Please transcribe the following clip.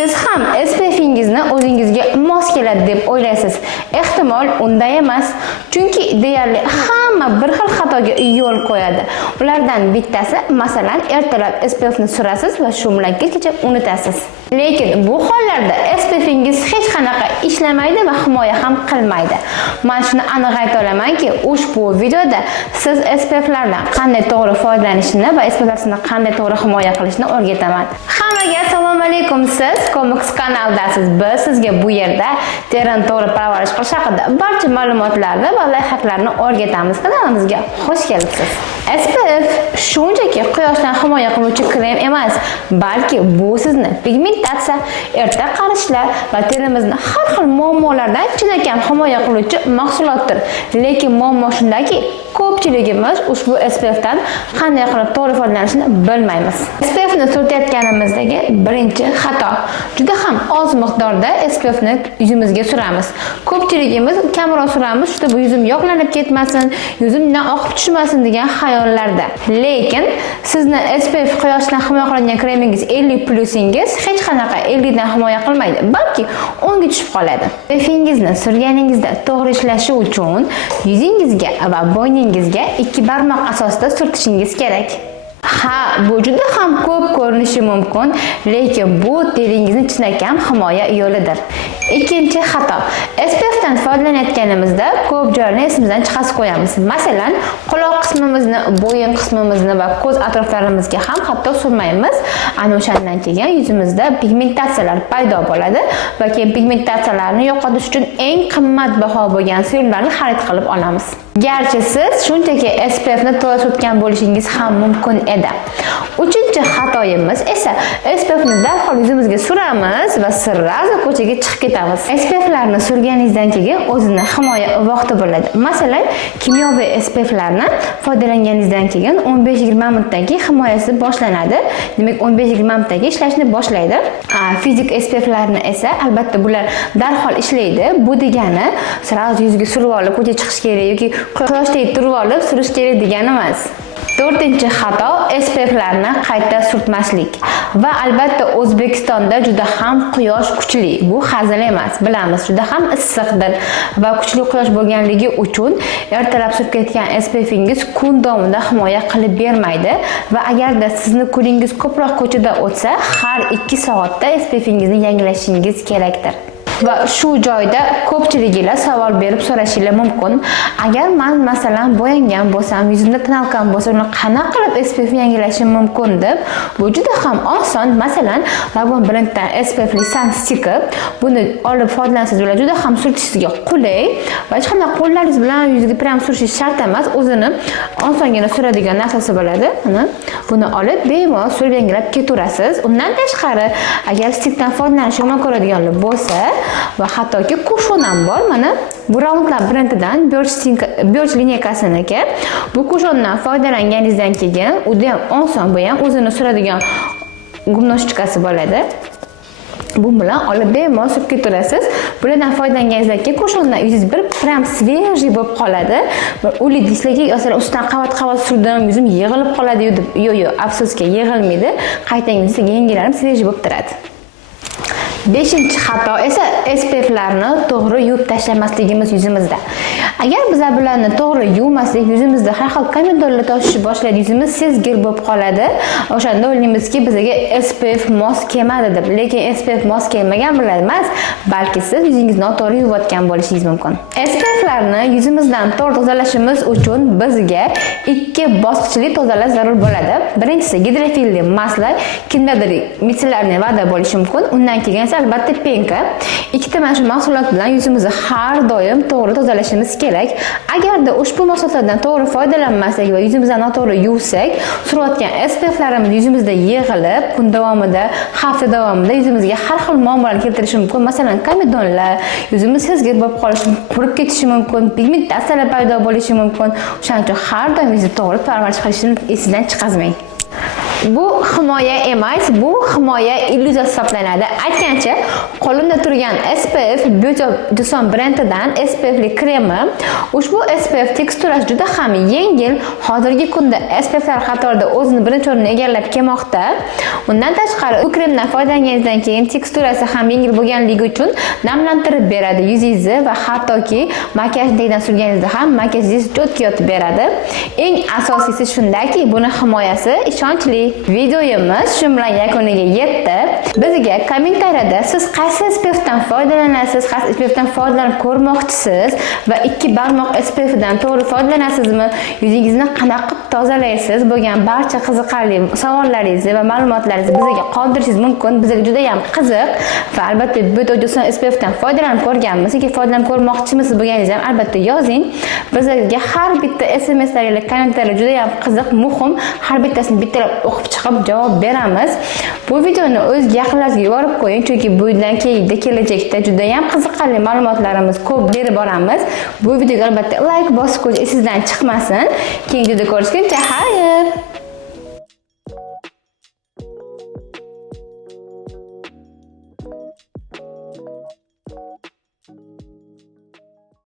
siz ham SPF'ingizni o'zingizga mos keladi deb o'ylaysiz. Ehtimol unday emas. Chunki deyarli hamma bir xil xatoga yo'l qo'yadi. Ulardan bittasi, masalan, ertalab SPFni surasiz va shu bilan kechgacha unutasiz. Lekin bu hollarda SPFingiz hech qanaqa ishlamaydi va himoya ham qilmaydi. Men shuni aniq ayta olamanki, ushbu videoda siz SPFlardan qanday to'g'ri foydalanishni va SPFlarni qanday to'g'ri himoya qilishni o'rgataman. Hammaga assalomu alaykum. Siz Comics kanaldasiz. Biz sizga bu yerda terini to'g'ri parvarish qilish haqida barcha ma'lumotlarni va layfhaklarni o'rgatamiz. Kanalimizga xush kelibsiz. SPF shunchaki quyoshdan himoya qiluvchi krem emas, balki bu sizni pigmentatsiya, erta qarishlar va terimizni har xil muammolardan chinakam himoya qiluvchi mahsulotdir. Lekin muammo shundaki, ko'pchiligimiz ushbu SPFdan qanday qilib to'g'ri foydalanishni bilmaymiz. SPFni surtayotganimizdagi birinchi xato: juda ham oz miqdorda SPFni yuzimizga suramiz. Ko'pchiligimiz kamroq suramiz, shunda bu yuzim yog'lanib ketmasin, yuzimdan oqib tushmasin degan xayollarda. Lekin sizni SPF quyoshdan himoya qiladigan kremingiz 50+ingiz hech qanaqa 50 dan himoya qilmaydi, balki 10 ga tushib qoladi. SPFingizni surganingizda to'g'ri ishlashi uchun yuzingizga va bo'yningizga 2 barmoq asosida surtishingiz kerak. Ha, bu juda ham ko'p ko'rinishi mumkin, lekin bu teringizni chinakam himoya yo'lidir. Ikkinchi xato: SPFdan foydalanayotganimizda ko'p joylarni esimizdan chiqarib qo'yamiz. Masalan, quloq qismimizni, bo'yin qismimizni va ko'z atroflarimizga ham hatto surmaymiz. Ana o'shandan keyin yuzimizda pigmentatsiyalar paydo bo'ladi va keyin pigmentatsiyalarni yo'qotish uchun eng qimmatbaho bo'lgan serumlarni xarid qilib olamiz. Garchi siz shunchaki SPFni to'g'ri surtgan bo'lishingiz ham mumkin edi. Uchinchi xatoyimiz esa SPFni darhol yuzimizga suramiz va sirrazu ko'chaga chiqib ketamiz. SPFlarni surganingizdan keyin o'zini himoya vaqti bo'ladi. Masalan, kimyoviy SPFlarni foydalanganingizdan keyin 15-20 minutdan keyin himoyasi boshlanadi. Demak, 15-20 minutdan keyin ishlashni boshlaydi. Fizik SPFlarni esa albatta bular darhol ishlaydi. Bu degani sirrazu yuzga surib olib ko'chaga chiqish kerak yoki quyoshda turib olib surish kerak degani emas. To'rtinchi xato: SPFlarni qayta surtmaslik. Va albatta O'zbekistonda juda ham quyosh kuchli. Bu hazil emas, bilamiz, juda ham issiqdir va kuchli quyosh bo'lganligi uchun ertalab surib ketgan SPFingiz kun davomida himoya qilib bermaydi va agarda sizni kuningiz ko'proq ko'chada o'tsa, har 2 soatda SPFingizni yangilashingiz kerakdir. Va shu joyda ko'pchiliklar savol berib so'rashingiz mumkin. Agar men masalan bo'yangan bo'lsam, yuzimda tinalgan bo'lsa, uni qanaqa qilib SPF yangilashim mumkin deb? Bu juda ham oson. Masalan, Lagon brenddan SPFli Sun Sticker, buni olib foydalansangiz bo'ladi. Juda ham surtishingizga qulay va hech qanday qo'llaringiz bilan yuzga prям surishingiz shart emas. O'zini osongina suradigan narsasi bo'ladi. Mana buni olib bemalol surib yangilab ketaverasiz. Undan tashqari, agar stickdan foydalanishni yomon ko'radiganlar bo'lsa va hattoki kushon ham bor. Mana bu Roundlab brendidan Birch lineykasiniki. Bu kushondan foydalanganingizdan keyin u ham oson, bu ham o'zini suradigan gumnoshchikasi bo'ladi. Bu bilan olib bemalol surib ketaverasiz. Bulardan foydalanganingizdan keyin kushondan yuzingiz bir prям свежий bo'lib qoladi. Bir o'ylaysizki, masalan, ustidan qavat surdim, yuzim yig'ilib qoladi deb. Yo'q, afsuski yig'ilmaydi. Qaytangiz yangilanib свежий bo'lib turadi. Beshinchi xato esa SPFlarni to'g'ri yuvib tashlamasligimiz yuzimizda. Agar biz bularni to'g'ri yuvmasak, yuzimizda har xil komedonlar toshishni boshlaydi, yuzimiz sezgir bo'lib qoladi. O'shanda o'ylaymizki, bizga SPF mos kelmadi deb. Lekin SPF mos kelmagan bilan emas, balki siz yuzingizni noto'g'ri yuvayotgan bo'lishingiz mumkin. SPFlarni yuzimizdan to'g'ri tozalashimiz uchun bizga 2 bosqichli tozalash zarur bo'ladi. Birinchisi gidrofilli maslar, kimyoviy mitsillarni va'da bo'lishi mumkin. Undan keyin albatta penka. Ikkita mana shu mahsulot bilan yuzimizni har doim to'g'ri tozalashimiz kerak. Agarda ushbu mahsulotlardan to'g'ri foydalanmasak va yuzimizni noto'g'ri yuvsak, surayotgan SPFlarimiz yuzimizda yig'ilib, kun davomida, hafta davomida yuzimizga har xil muammolar keltirishi mumkin. Masalan, komedonlar, yuzimiz sezgir bo'lib qolishi, qurib ketishi mumkin, pigmentatsiyalar paydo bo'lishi mumkin. Shuning uchun har doim yuzni to'g'ri parvarish qilishni esingizdan chiqarmang. Bu himoya emas, bu himoya illyuziya hisoblanadi. Aytgancha, qo'limda turgan SPF Beauty Johnson brendidan SPFli kremi. Ushbu SPF teksturasi juda ham yengil. Hozirgi kunda SPFlar qatorida o'zini birinchi o'rinni egallab kelmoqda. Undan tashqari, bu kremdan foydalanganingizdan keyin teksturasi ham yengil bo'lganligi uchun namlantirib beradi yuzingizni va hattoki makiyajdan surganingizda ham makiyajingiz cho'tka yotib beradi. Eng asosiysi shundaki, buni himoyasi ishonchli. Videomiz shu bilan yakuniga yetdi. Bizga kommentariyada siz qaysi SPFdan foydalanasiz, qaysi SPFdan foydalanib ko'rmoqchisiz va 2 barmoq SPFdan to'g'ri foydalanasizmi? Yuzingizni qanaqa qilib tozalaysiz? Bo'lgan barcha qiziqarli savollaringizni va ma'lumotlaringizni bizga qoldirishingiz mumkin. Bizga juda ham qiziq va albatta Beauty Johnson SPFdan foydalanib ko'rganmisiz yoki foydalanib ko'rmoqchimisiz bo'lganingizni ham albatta yozing. Bizga har bitta SMSlarga kommentarlar juda ham qiziq, muhim. Har bittasini bittalab o'qib chiqib javob beramiz. Bu videoni o'z yaqinlaringizga yuborib qo'ying, chunki bundan keyingi kelajakda juda ham qiziqarli ma'lumotlarimiz ko'p berib boramiz. Bu videoga albatta like bosib qo'yish esingizdan chiqmasin. Keyingi videoda ko'rishguncha xayr.